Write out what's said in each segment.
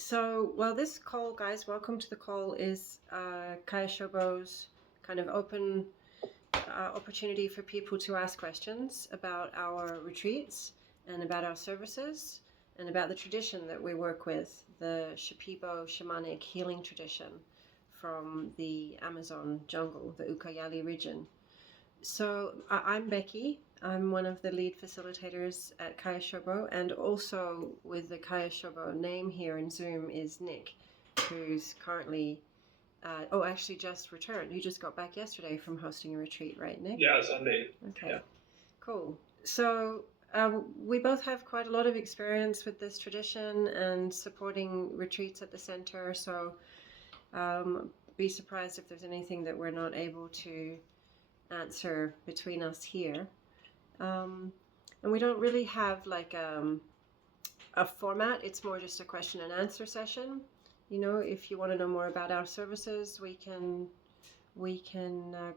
So, well, this call, guys, welcome to the call, is Caya Shobo's kind of open opportunity for people to ask questions about our retreats and about our services and about the tradition that we work with, the Shipibo shamanic healing tradition from the Amazon jungle, the Ucayali region. So I'm Becky. I'm one of the lead facilitators at Caya Shobo, and also with the Caya Shobo name here in Zoom is Nick, who's currently, actually just returned. You just got back yesterday from hosting a retreat, right, Nick? Yeah, Sunday. Okay, Yeah. Cool. So we both have quite a lot of experience with this tradition and supporting retreats at the center. So be surprised if there's anything that we're not able to answer between us here. And we don't really have like a format. It's more just a question and answer session. You know, if you want to know more about our services, we can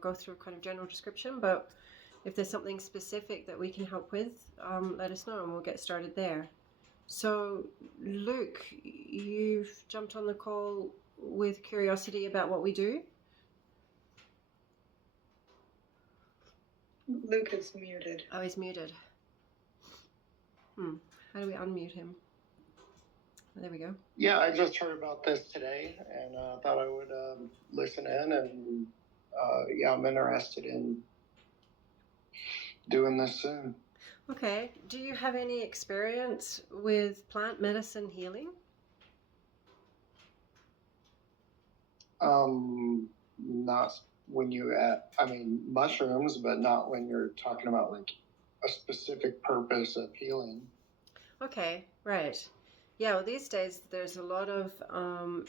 go through a kind of general description, but if there's something specific that we can help with, let us know and we'll get started there. So Luke, you've jumped on the call with curiosity about what we do. Luke is muted. Oh, he's muted. How do we unmute him? There we go. Yeah, I just heard about this today and thought I would listen in. And I'm interested in doing this soon. Okay. Do you have any experience with plant medicine healing? Not when you mushrooms, but not when you're talking about like a specific purpose of healing. Okay, right. Yeah, well, these days there's a lot of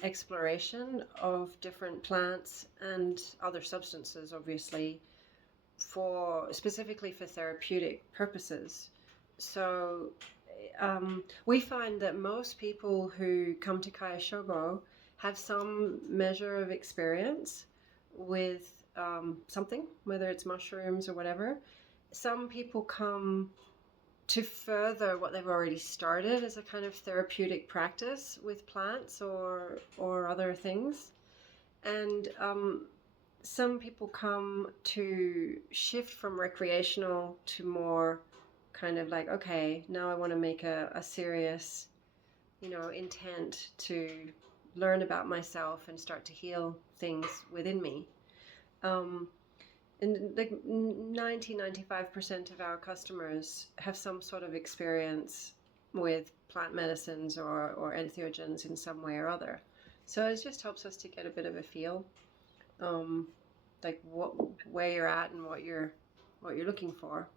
exploration of different plants and other substances, obviously, specifically for therapeutic purposes. So we find that most people who come to Caya Shobo have some measure of experience with something, whether it's mushrooms or whatever. Some people come to further what they've already started as a kind of therapeutic practice with plants or other things. And some people come to shift from recreational to more kind of like, okay, now I want to make a serious, intent to learn about myself and start to heal things within me. And like 95% of our customers have some sort of experience with plant medicines or entheogens in some way or other. So it just helps us to get a bit of a feel, like where you're at and what you're looking for.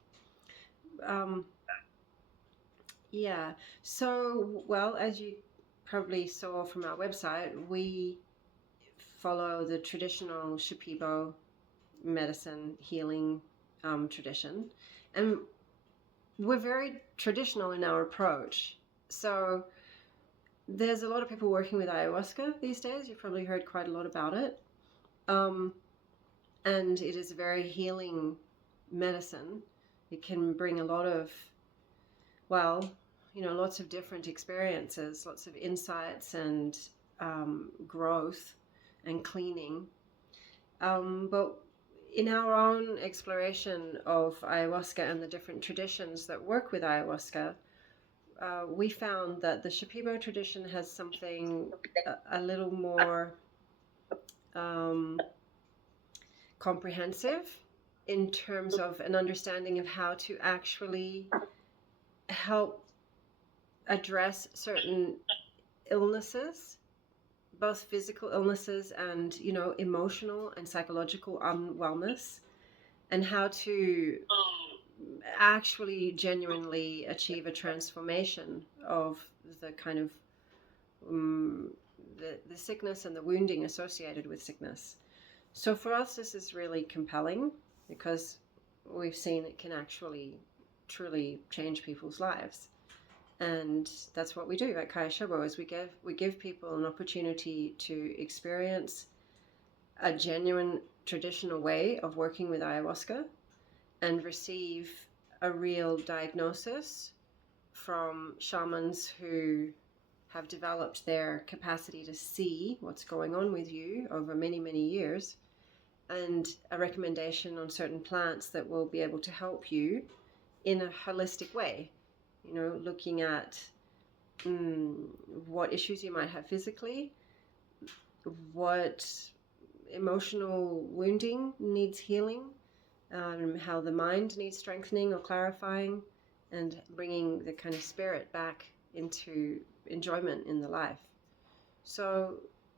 Yeah. So, well, as you probably saw from our website, we follow the traditional Shipibo medicine healing tradition, and we're very traditional in our approach. So there's a lot of people working with ayahuasca these days. You've probably heard quite a lot about it, and it is a very healing medicine. It can bring a lot of, lots of different experiences, lots of insights and growth and cleaning, but in our own exploration of ayahuasca and the different traditions that work with ayahuasca, we found that the Shipibo tradition has something a little more comprehensive in terms of an understanding of how to actually help address certain illnesses, both physical illnesses and, emotional and psychological unwellness, and how to actually genuinely achieve a transformation of the kind of the sickness and the wounding associated with sickness. So for us, this is really compelling because we've seen it can actually truly change people's lives. And that's what we do at Caya Shobo, is we give people an opportunity to experience a genuine traditional way of working with ayahuasca and receive a real diagnosis from shamans who have developed their capacity to see what's going on with you over many, many years, and a recommendation on certain plants that will be able to help you in a holistic way, looking at what issues you might have physically, what emotional wounding needs healing, how the mind needs strengthening or clarifying, and bringing the kind of spirit back into enjoyment in the life. So,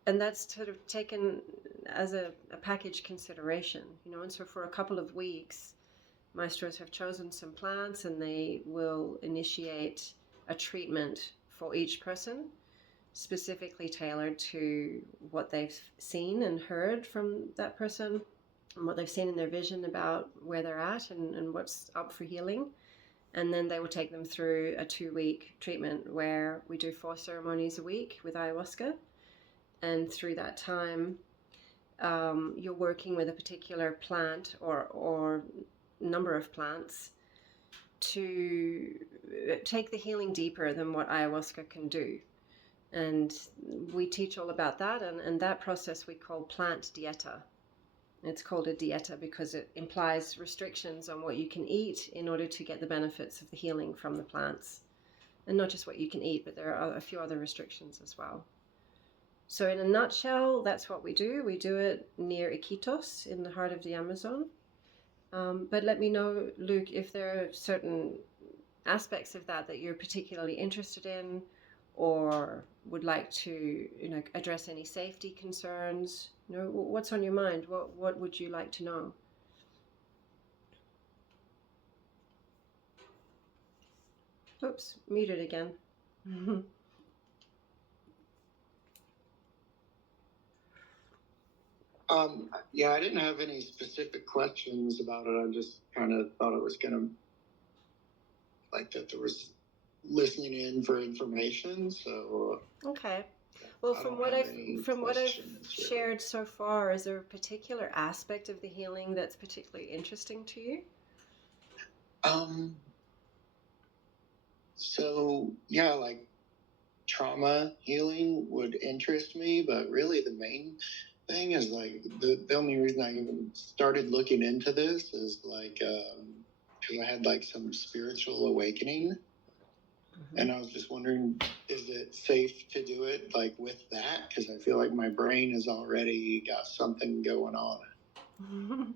and that's sort of taken as a package consideration, and so for a couple of weeks, maestros have chosen some plants and they will initiate a treatment for each person, specifically tailored to what they've seen and heard from that person and what they've seen in their vision about where they're at and what's up for healing. And then they will take them through a 2-week treatment where we do 4 ceremonies a week with ayahuasca. And through that time, you're working with a particular plant or number of plants to take the healing deeper than what ayahuasca can do. And we teach all about that, and that process we call Plant Dieta. It's called a dieta because it implies restrictions on what you can eat in order to get the benefits of the healing from the plants. And not just what you can eat, but there are a few other restrictions as well. So in a nutshell, that's what we do. We do it near Iquitos in the heart of the Amazon. But let me know, Luke, if there are certain aspects of that you're particularly interested in, or would like to address any safety concerns. What's on your mind? What would you like to know? Oops, muted again. Yeah, I didn't have any specific questions about it. I just kind of thought it was gonna, like, that there was listening in for information. So okay. Well, from what I've shared so far, is there a particular aspect of the healing that's particularly interesting to you? So yeah, like trauma healing would interest me, but really the main thing is like the only reason I even started looking into this is like because I had like some spiritual awakening. And I was just wondering, is it safe to do it like with that? Because I feel like my brain has already got something going on.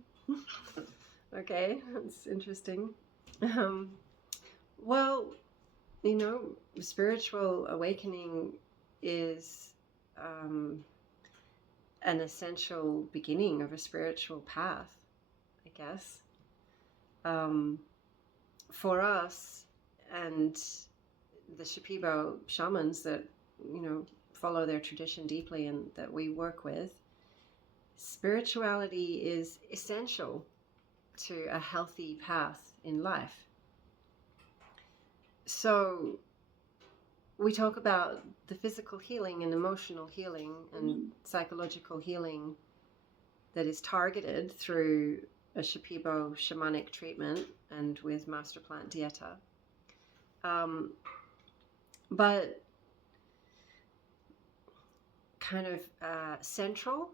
Okay, that's interesting. Well, spiritual awakening is an essential beginning of a spiritual path, I guess. For us and the Shipibo shamans that, follow their tradition deeply and that we work with, spirituality is essential to a healthy path in life. So we talk about the physical healing and emotional healing and psychological healing that is targeted through a Shipibo shamanic treatment and with Master Plant Dieta. But kind of central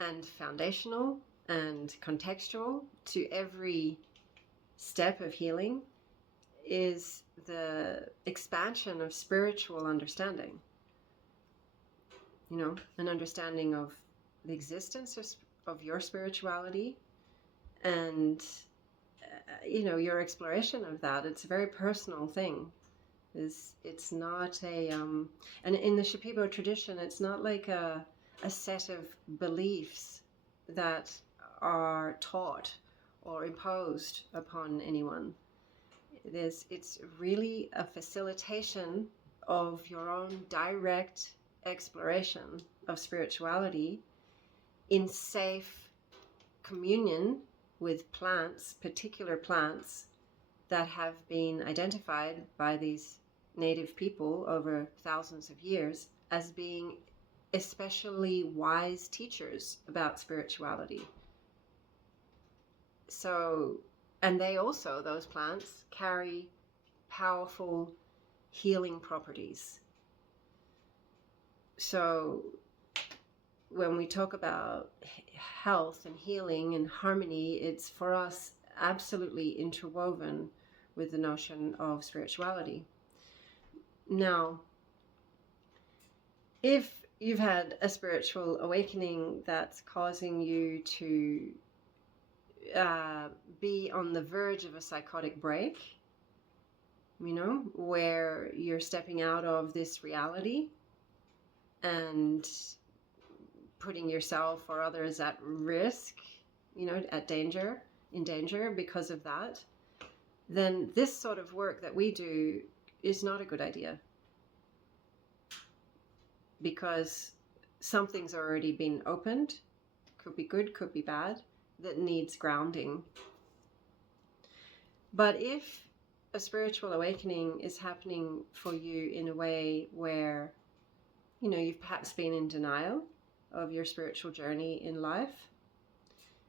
and foundational and contextual to every step of healing is the expansion of spiritual understanding. An understanding of the existence of your spirituality and, your exploration of that. It's a very personal thing. It's not a, and in the Shipibo tradition, it's not like a set of beliefs that are taught or imposed upon anyone. It's really a facilitation of your own direct exploration of spirituality in safe communion with plants, particular plants that have been identified by these native people over thousands of years as being especially wise teachers about spirituality. So, and they also, those plants, carry powerful healing properties. So when we talk about health and healing and harmony, it's for us absolutely interwoven with the notion of spirituality. Now, if you've had a spiritual awakening that's causing you to be on the verge of a psychotic break, where you're stepping out of this reality and putting yourself or others at risk, in danger because of that, then this sort of work that we do is not a good idea, because something's already been opened, could be good, could be bad, that needs grounding. But if a spiritual awakening is happening for you in a way where, you've perhaps been in denial of your spiritual journey in life,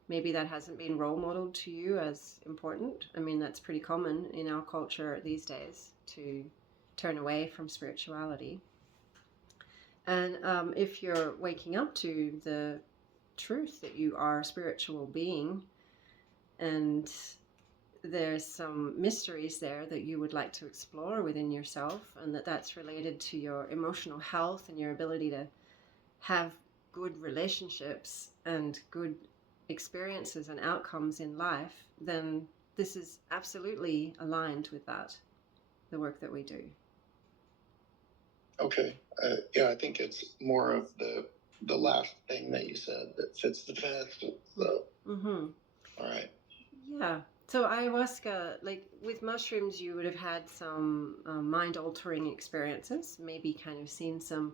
maybe that hasn't been role modeled to you as important. I mean, that's pretty common in our culture these days, to turn away from spirituality. And if you're waking up to the truth that you are a spiritual being, and there's some mysteries there that you would like to explore within yourself, and that's related to your emotional health and your ability to have good relationships and good experiences and outcomes in life, then this is absolutely aligned with that, the work that we do. Okay. I think it's more of the last thing that you said that fits the best. So, all right. Yeah. So ayahuasca, like with mushrooms, you would have had some mind-altering experiences, maybe kind of seen some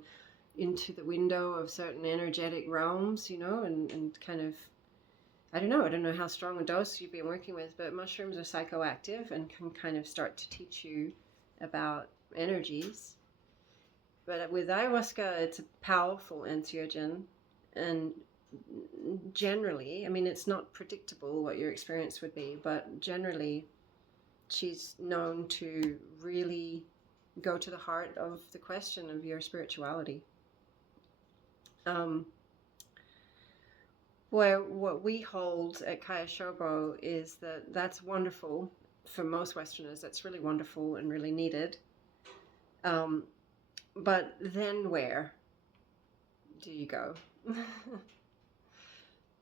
into the window of certain energetic realms, and kind of, I don't know how strong a dose you've been working with, but mushrooms are psychoactive and can kind of start to teach you about energies. But with ayahuasca, it's a powerful entheogen, and generally, I mean, it's not predictable what your experience would be, but generally, she's known to really go to the heart of the question of your spirituality. What we hold at Caya Shobo is that that's wonderful for most Westerners. That's really wonderful and really needed. But then where do you go?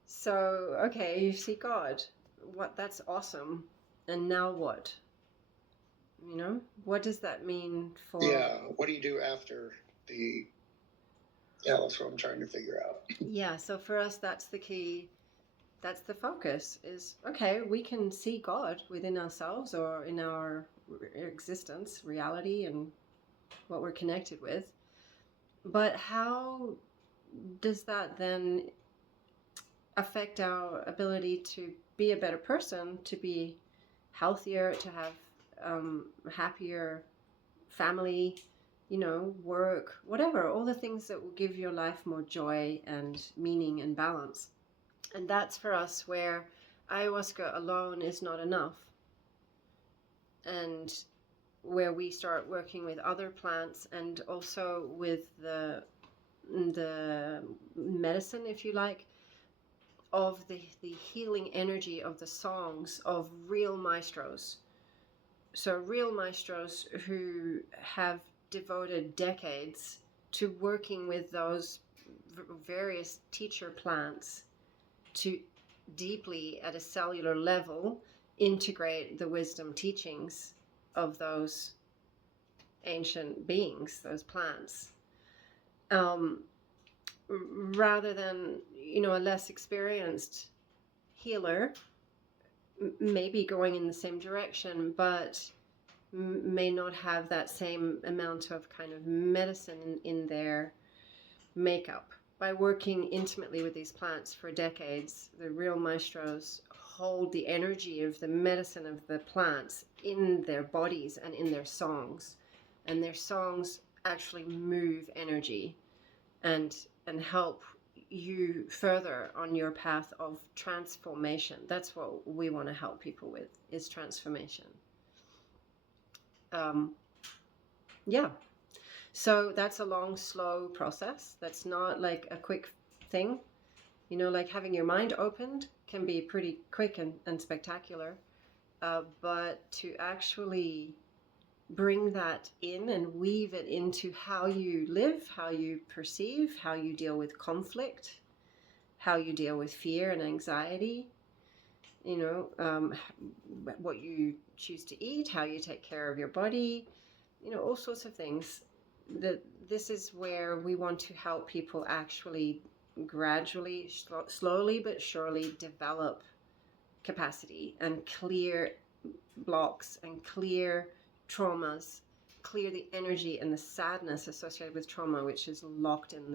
So, okay, you see God. That's awesome. And now what? What does that mean for... Yeah, what do you do after the... Yeah, that's what I'm trying to figure out. Yeah, so for us, that's the key. That's the focus, is, okay, we can see God within ourselves or in our existence, reality, and what we're connected with. But how does that then affect our ability to be a better person, to be healthier, to have happier family, work, whatever, all the things that will give your life more joy and meaning and balance? And that's for us where ayahuasca alone is not enough, and where we start working with other plants and also with the medicine, if you like, of the healing energy of the songs of real maestros. So real maestros who have devoted decades to working with those various teacher plants to deeply, at a cellular level, integrate the wisdom teachings of those ancient beings, those plants, rather than, a less experienced healer maybe going in the same direction, but may not have that same amount of kind of medicine in their makeup. By working intimately with these plants for decades, the real maestros hold the energy of the medicine of the plants in their bodies and in their songs. And their songs actually move energy and help you further on your path of transformation. That's what we want to help people with, is transformation. Yeah. So that's a long, slow process. That's not like a quick thing. You know, like having your mind opened can be pretty quick and spectacular. But to actually bring that in and weave it into how you live, how you perceive, how you deal with conflict, how you deal with fear and anxiety, you know, what you choose to eat, how you take care of your body, you know, all sorts of things. That this is where we want to help people actually gradually, slowly but surely develop capacity and clear blocks and clear traumas, clear the energy and the sadness associated with trauma, which is locked in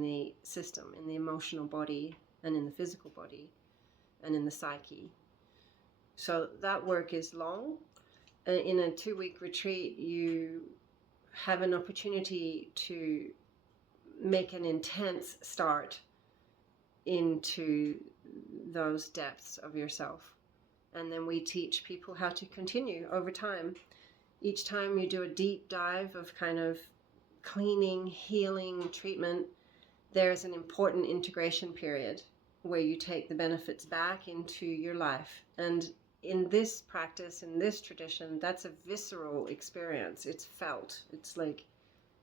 the system, in the emotional body and in the physical body and in the psyche. So that work is long. In a 2-week retreat, you have an opportunity to make an intense start into those depths of yourself. And then we teach people how to continue over time. Each time you do a deep dive of kind of cleaning, healing, treatment, there's an important integration period where you take the benefits back into your life. And in this practice, in this tradition, that's a visceral experience. It's felt. It's like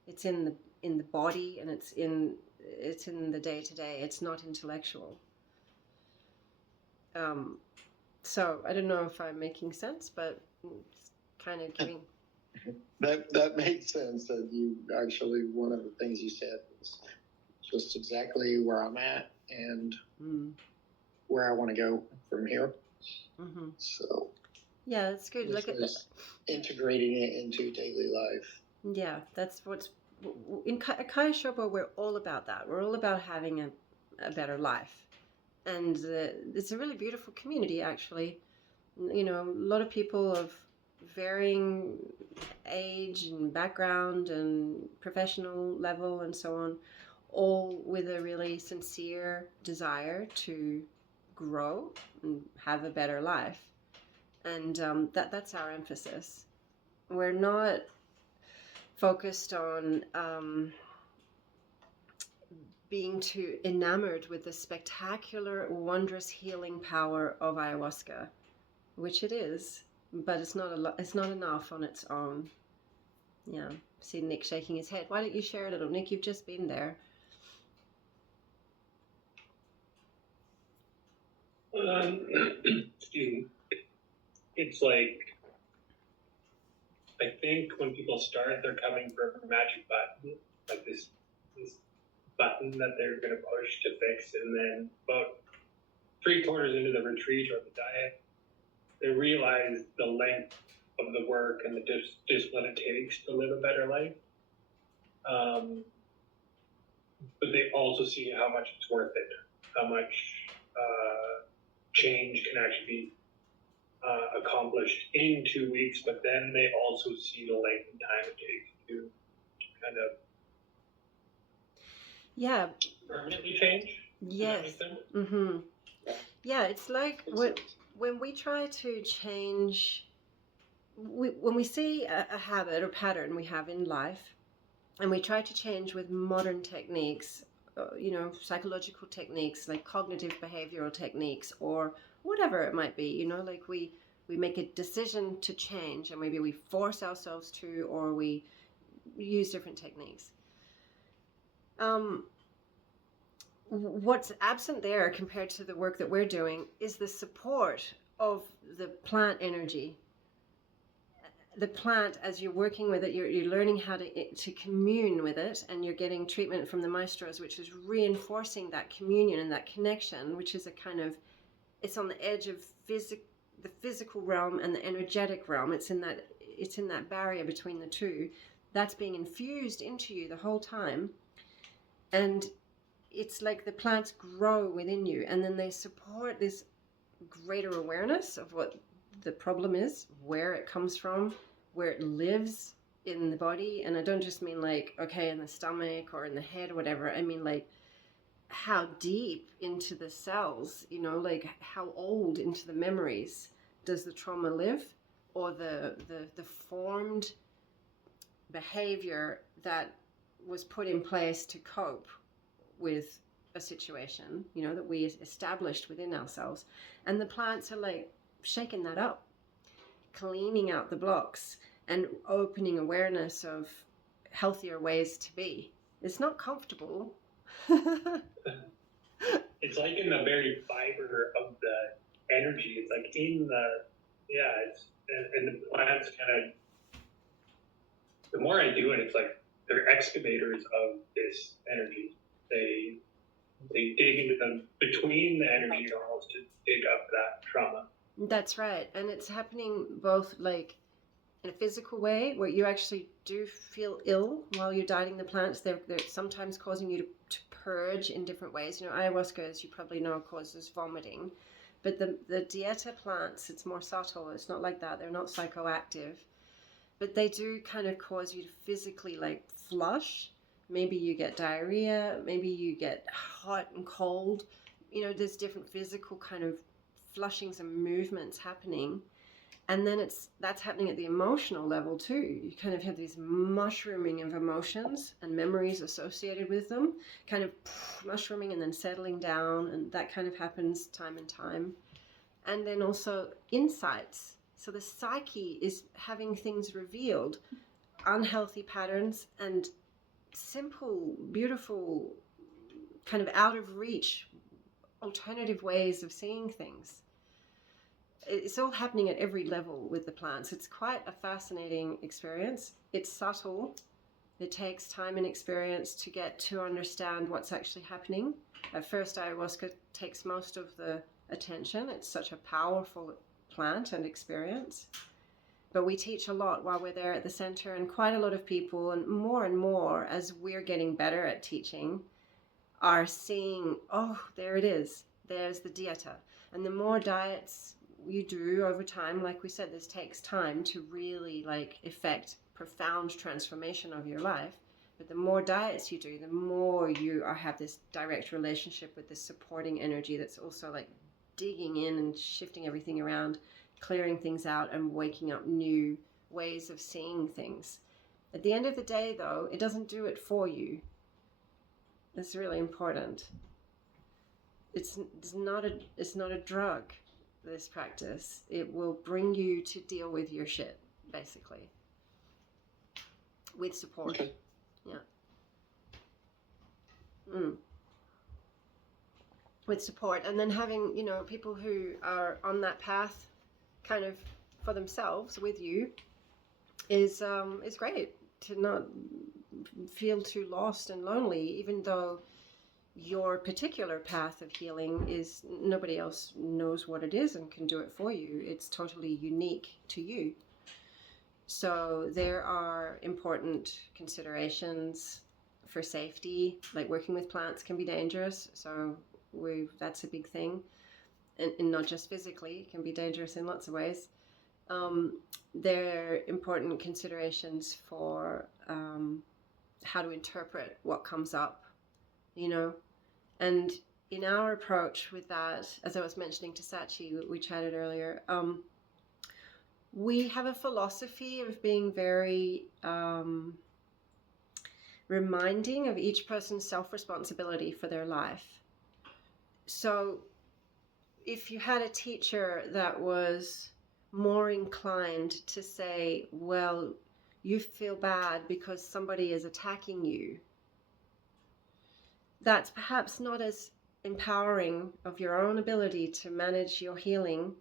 it's in the body, and it's in the day to day. It's not intellectual. So I don't know if I'm making sense, but it's kind of giving. That made sense. That you actually, one of the things you said was just exactly where I'm at and where I want to go from here. Mm-hmm. So yeah, that's good. Look at that. Integrating it into daily life. Yeah, that's what's in Caya Shobo. We're all about that. We're all about having a better life, and it's a really beautiful community. Actually, you know, a lot of people of varying age and background and professional level and so on, all with a really sincere desire to grow and have a better life. And that's our emphasis. We're not focused on being too enamored with the spectacular, wondrous healing power of ayahuasca, which it is, but it's not enough on its own. Yeah, see Nick shaking his head. Why don't you share a little, Nick? You've just been there. Excuse me. It's like, I think when people start, they're coming for a magic button, like this button that they're going to push to fix, and then about 3/4 into the retreat or the diet, they realize the length of the work and the discipline it takes to live a better life. But they also see how much it's worth it, how much change can actually be accomplished in 2 weeks, but then they also see the length and time it takes to kind of permanently change. Yes. Yeah, it's like when we try to change, when we see a habit or pattern we have in life, and we try to change with modern techniques, you know, psychological techniques like cognitive behavioral techniques or whatever it might be, you know, like we make a decision to change, and maybe we force ourselves to, or we use different techniques. What's absent there compared to the work that we're doing is the support of the plant energy. The plant, as you're working with it, you're learning how to commune with it, and you're getting treatment from the maestros, which is reinforcing that communion and that connection, which is a kind of, it's on the edge of the physical realm and the energetic realm. It's in that barrier between the two. That's being infused into you the whole time, and it's like the plants grow within you, and then they support this greater awareness of what the problem is, where it comes from, where it lives in the body. And I don't just mean like, okay, in the stomach or in the head or whatever. I mean like how deep into the cells, you know, like how old into the memories does the trauma live, or the formed behavior that was put in place to cope with a situation, you know, that we established within ourselves. And the plants are like shaking that up, cleaning out the blocks and opening awareness of healthier ways to be. It's not comfortable. It's like in the very fiber of the energy. It's like in the, it's, and the plants kind of, the more I do it, it's like they're excavators of this energy. They dig into them between the energy almost to dig up that trauma. That's right. And it's happening both like in a physical way where you actually do feel ill while you're dieting the plants. They're sometimes causing you to purge in different ways. You know, ayahuasca, as you probably know, causes vomiting. But the Dieta plants, it's more subtle. It's not like that. They're not psychoactive. But they do kind of cause you to physically like flush. Maybe you get diarrhea. Maybe you get hot and cold. You know, there's different physical kind of flushings and movements happening. And then that's happening at the emotional level too. You kind of have these mushrooming of emotions and memories associated with them, kind of mushrooming and then settling down. And that kind of happens time and time. And then also insights. So the psyche is having things revealed, unhealthy patterns and simple, beautiful, kind of out of reach, alternative ways of seeing things. It's all happening at every level with the plants. It's quite a fascinating experience. It's subtle. It takes time and experience to get to understand what's actually happening. At first, ayahuasca takes most of the attention. It's such a powerful plant and experience. But we teach a lot while we're there at the center, and quite a lot of people, and more as we're getting better at teaching, are seeing, oh, there it is. There's the dieta. And the more diets you do over time, like we said, this takes time to really like effect profound transformation of your life. But the more diets you do, the more you have this direct relationship with this supporting energy that's also like digging in and shifting everything around, clearing things out and waking up new ways of seeing things. At the end of the day, though, it doesn't do it for you. That's really important. It's not a drug, this practice. It will bring you to deal with your shit, basically, with support. Okay. Yeah. With support, and then having, you know, people who are on that path kind of for themselves with you is great, to not feel too lost and lonely, even though your particular path of healing is, nobody else knows what it is and can do it for you. It's totally unique to you. So there are important considerations for safety, like working with plants can be dangerous. So that's a big thing. And not just physically, it can be dangerous in lots of ways. There are important considerations for how to interpret what comes up, you know. And in our approach with that, as I was mentioning to Sachi, we chatted earlier, we have a philosophy of being very reminding of each person's self-responsibility for their life. So if you had a teacher that was more inclined to say, well, you feel bad because somebody is attacking you, that's perhaps not as empowering of your own ability to manage your healing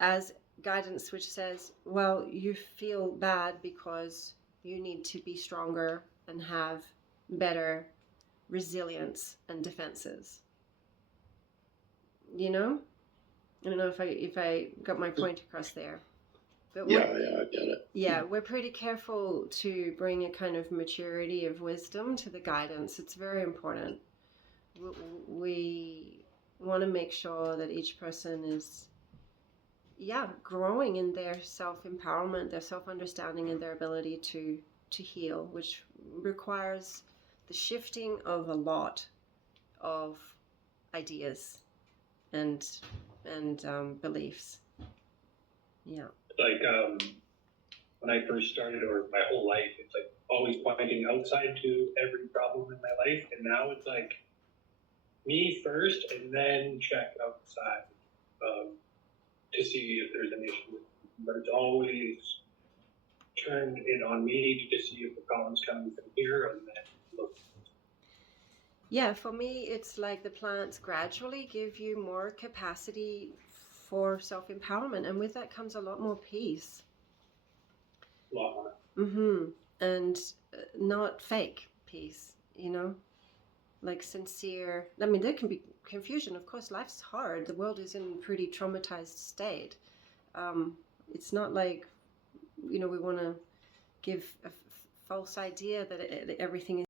as guidance which says, well, you feel bad because you need to be stronger and have better resilience and defenses. You know? I don't know if I got my point across there. But Yeah, I get it. Yeah, we're pretty careful to bring a kind of maturity of wisdom to the guidance. It's very important. We want to make sure that each person is, growing in their self-empowerment, their self-understanding, and their ability to heal, which requires the shifting of a lot of ideas and beliefs. Yeah. Like when I first started, or my whole life, it's like always pointing outside to every problem in my life. And now it's like me first and then check outside to see if there's an issue. But it's always turned it on me to see if the problem's coming from here and then look. Yeah, for me, it's like the plants gradually give you more capacity for self-empowerment, and with that comes a lot more peace. A lot more. Mm-hmm. And not fake peace, you know, like sincere. I mean, there can be confusion. Of course, life's hard. The world is in a pretty traumatized state. It's not like, you know, we want to give a false idea that everything is